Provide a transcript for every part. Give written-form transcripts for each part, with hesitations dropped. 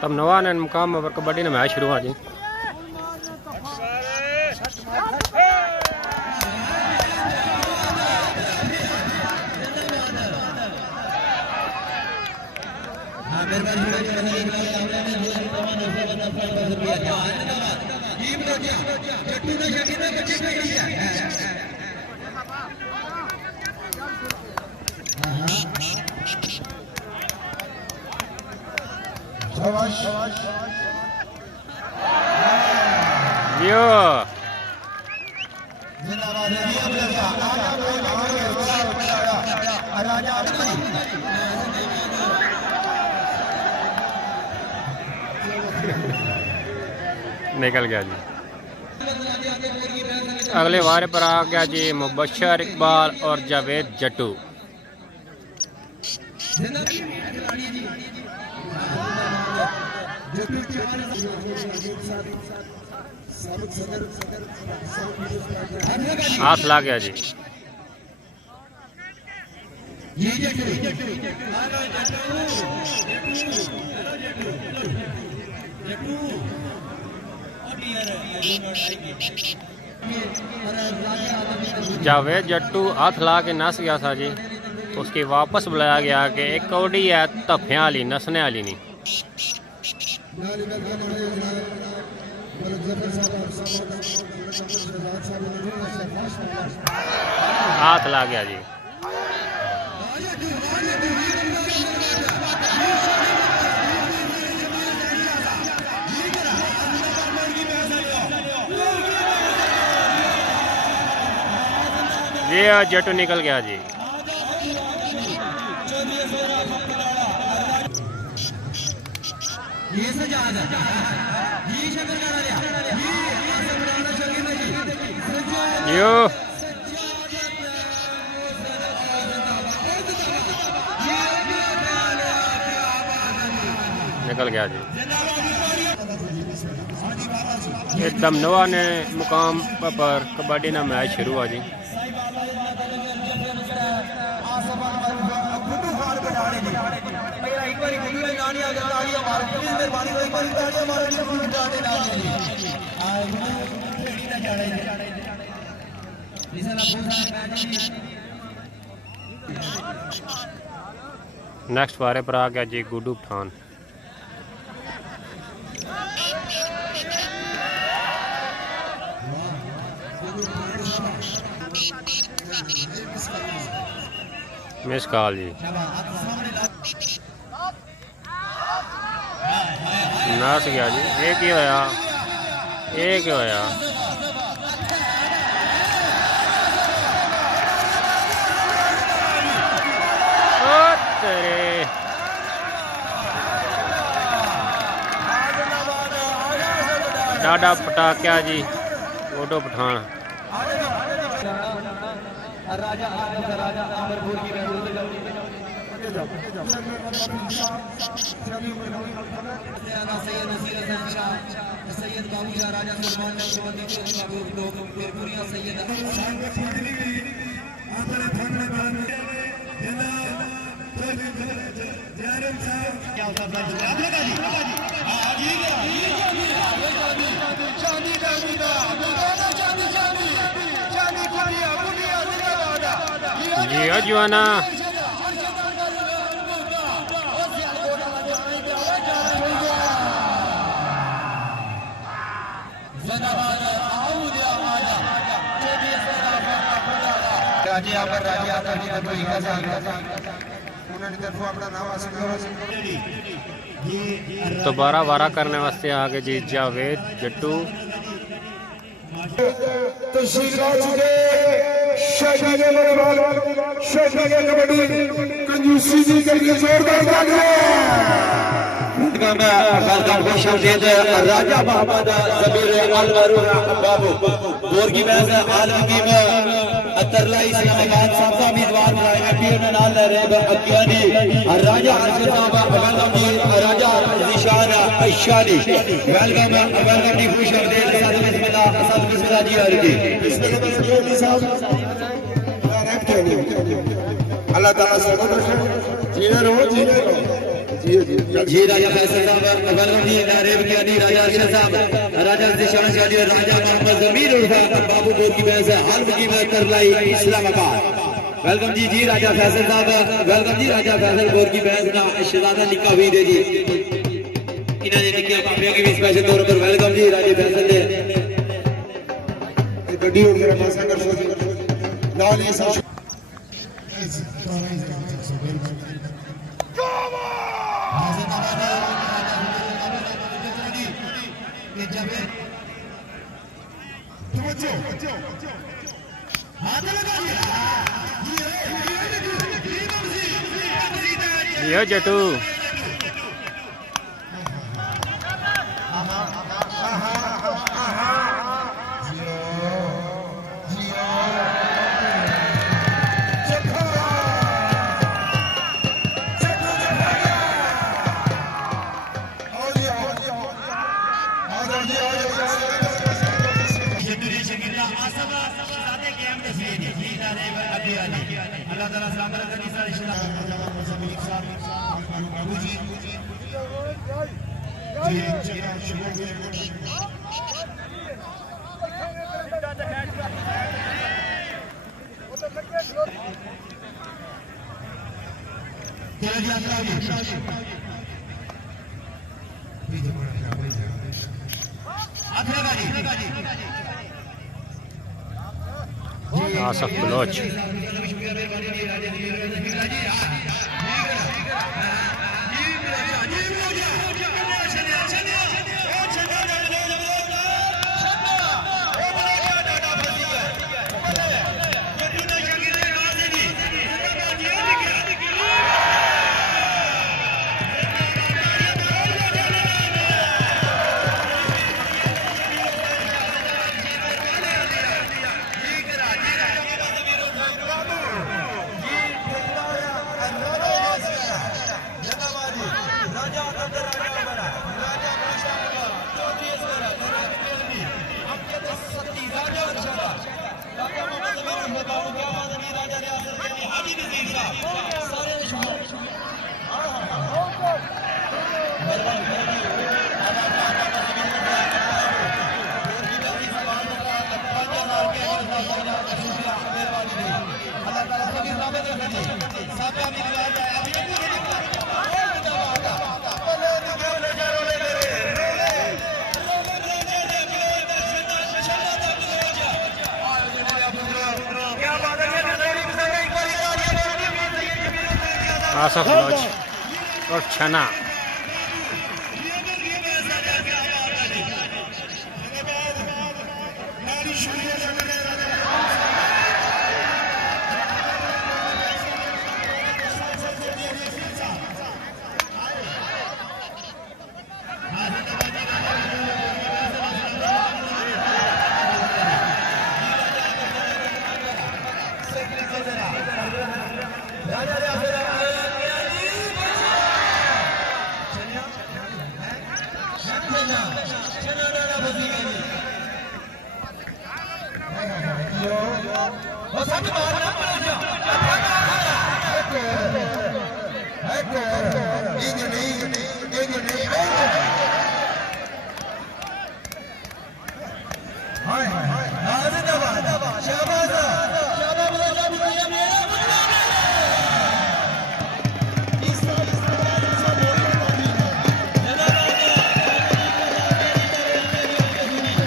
तब नवा ने मुकाम पर कबड्डी ने मैच शुरू हुआ जी। निकल गया जी। अगले वारे पर आ गया जी मुबशर इकबाल और जावेद जट्टू। हाथ ला गया जी। जावेद जट्टू हाथ ला के नस गया था जी। उसकी वापस बुलाया गया कि एक कौड़ी है धफे वाली नसने वाली नहीं। हाथ ला गया जी। ये जट्टू निकल गया जी। यो निकल गया जी। एकदम नवा ने मुकाम पर कबड्डी ना मैच शुरू हुआ जी। नेक्स्ट वारे पर आ गया जी गुड्डू पठान। मिस कॉल जी। नस गया जी। एक ही होया, एक ही होया। तेरे डाडा पटाख्या जी गुड्डू पठान। जी अजवाना दोबारा वारा करने वास्ते आ गए जी जावेद जट्टू। राजा मोहम्मद सबीर बाबू बोरगी में आलमी में तरलाई इस्लामाबाद साहब उम्मीदवार एमपी में नाल रहे अज्ञानी राजा साहब वेलकम जी राजा निशान अशानी वेलकम वेलकम जी खुश आमदीद बिस्मिल्लाह जी अर्जी बिस्मिल्लाह साहब अल्लाह ताला से जीने रहो जी राजा फैसल साहब वेलकम जी नारेब कियानी राजा अशरफ साहब राजा दिशान शादी और राजा मोहम्मद जमीर उर्फा बाबू बोर की वजह से हाल की में करलाई इस्लामाबाद वेलकम जी राजा फैसल साहब वेलकम जी राजा फैसल बोर की बहस का शहजादा निका हुई दे जी इन्होंने निकिया पापिया के भी स्पेशल तौर पर वेलकम जी राजा फैसल ने गड्डी उड़ मेरा मासा कर सोच नाल ये सब यो जटू अल्लाह ताला सलामत रखे सारे आसफ बलोच आसफ बलोच और छना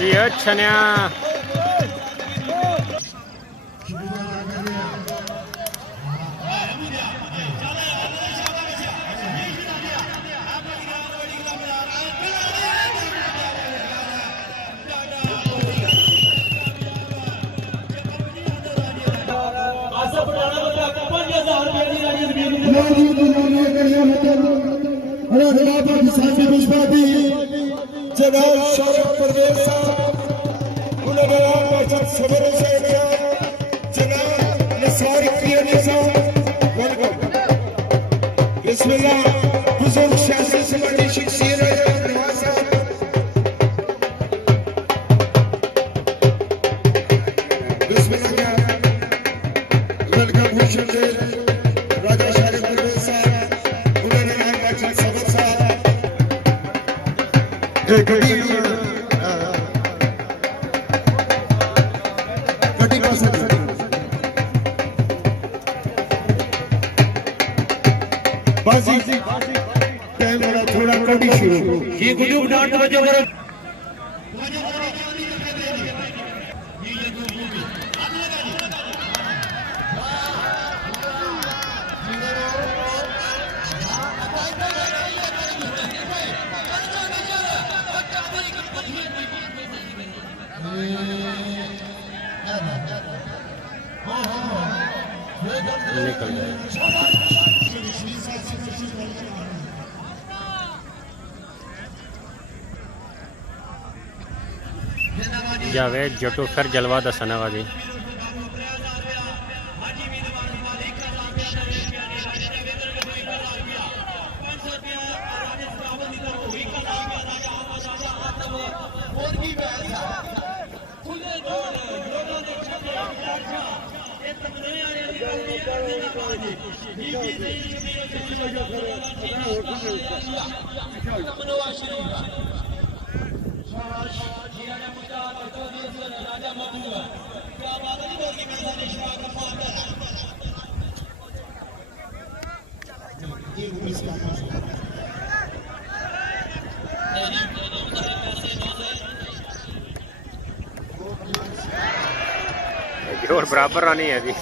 ये छन्या जनाब शौरभ परवेज साहब जनाब नसार कियानी साहब बिस्मिल्लाह बुजुर्ग सियासी समाजी शख्सियत बिस्मिल्लाह वेलकम भूषण राजा शौरभ परवेज साहब उन्होंने गड्डी पास बाजी कैमरा थोड़ा कड़ी शुरू ये गुड्डू डांट तवज्जो करो निकल गए। जावेद जट्टू फिर जलवा दसना वाजी और बराबर आनी है जी।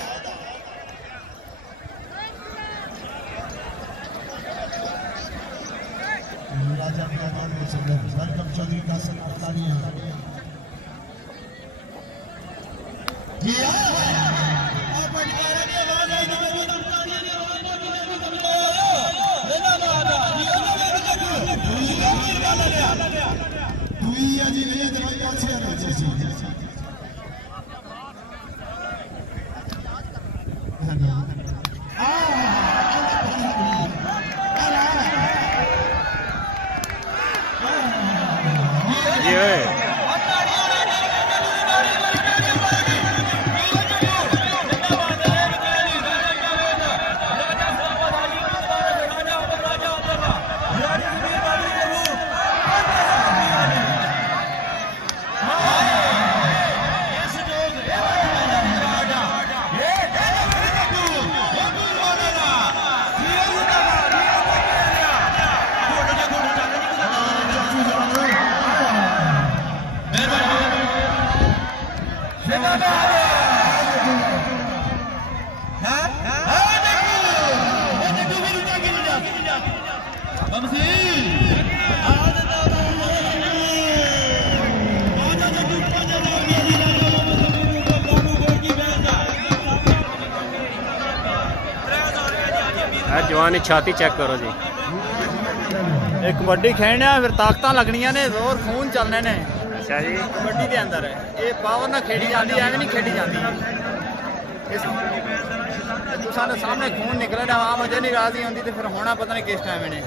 जवानी छाती चेक करो जी। एक कबड्डी खेलने फिर ताकत लगनिया ने और खून चलने ने। अच्छा जी कबड्डी के अंदर ये पावर ना खेड़ी जाती एवं नहीं खेड़ी जाती। तुसाने सामने खून निकले ना आम अजे नहीं राजी होती तो फिर होना पता नहीं किस टाइम ने।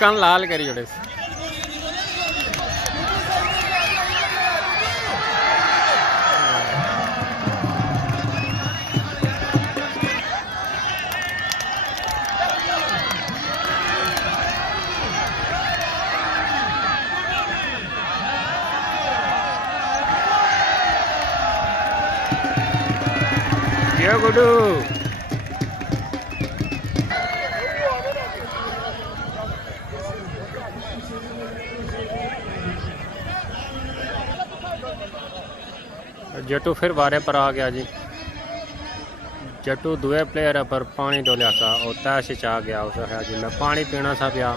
कन लाल करी जोड़े गुडू जट्टू फिर बारे पर आ गया जी। जट्टू दुए प्लेयर है पर पानी डो लिया था और तैश आ गया। उस है जी मैं पानी पीना सा पिया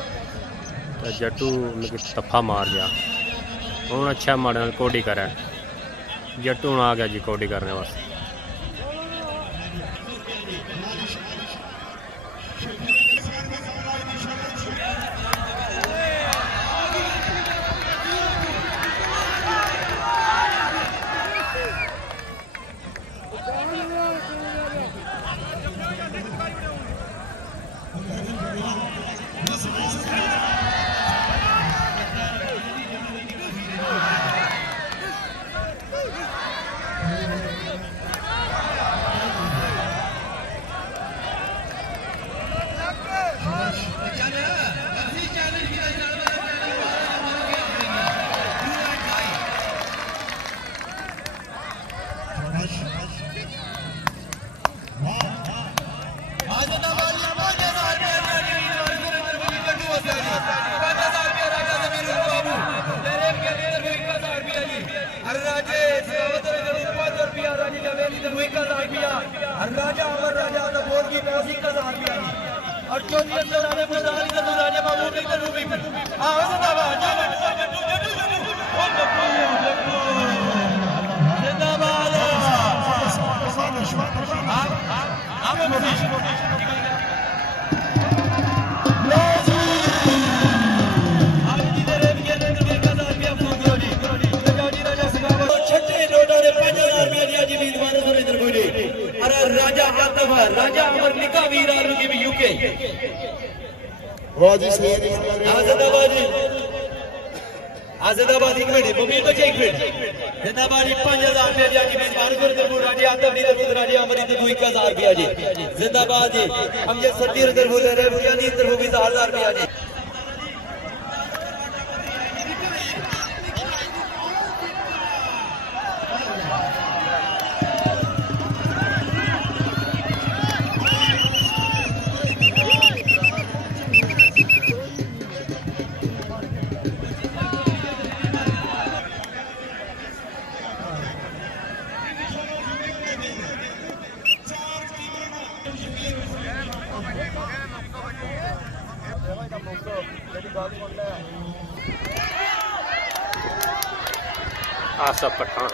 तो जट्टू मुझे तफा मार गया। हूँ अच्छा मारे कोडी करें जट्टू आ गया जी कोडी करने वास्ते। राजा अमर राजा द बोर्ड की पैसी का रुपया और चौथी अंदर आने मुदारी का राजा बाबू की रूबी हां जिंदाबाद जिंदाबाद आप राजा आतफ राजा अमर निका वीर आलू की यूके वाह जी सही आजादाबाद एक मिनट मुमीर बचे एक मिनट जिंदाबाद 5000 रुपया जी की मेजबान कर दे राजा आतफ नी दे राजा अमर नी दे 1000 रुपया जी जिंदाबाद जी हम ये सत्ती उधर बोल रहे हैं नी इधर हो भी 1000 रुपया जी आसफ पठान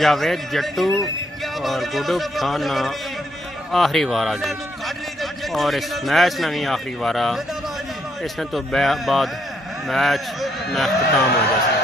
जावेद जट्टू और गुडू खान आखिरी वारा जी और इस मैच ने भी आखिरी वारा इसने तो बाद मैच में अख्ताम हो जाए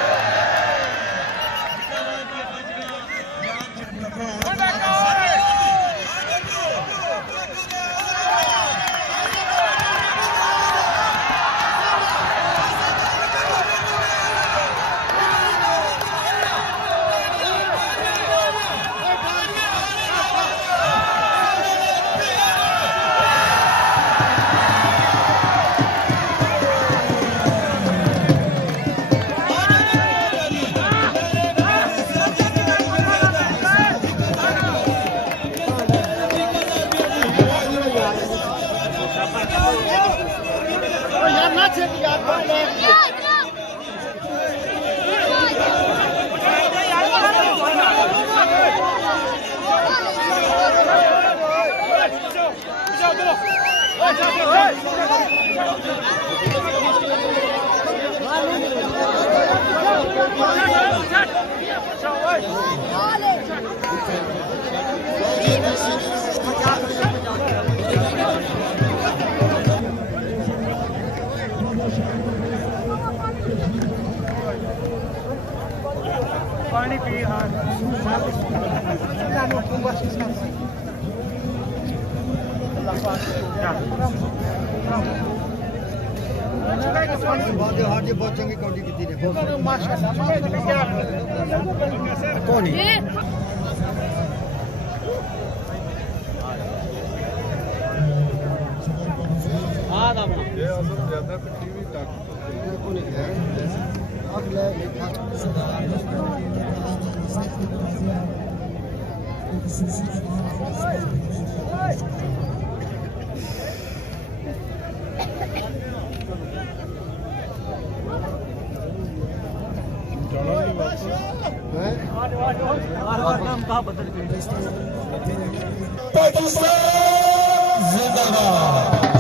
पानी पी हाँ बहुत चंगी कौड़ी की थी कौन पाकिस्तान जिंदाबाद।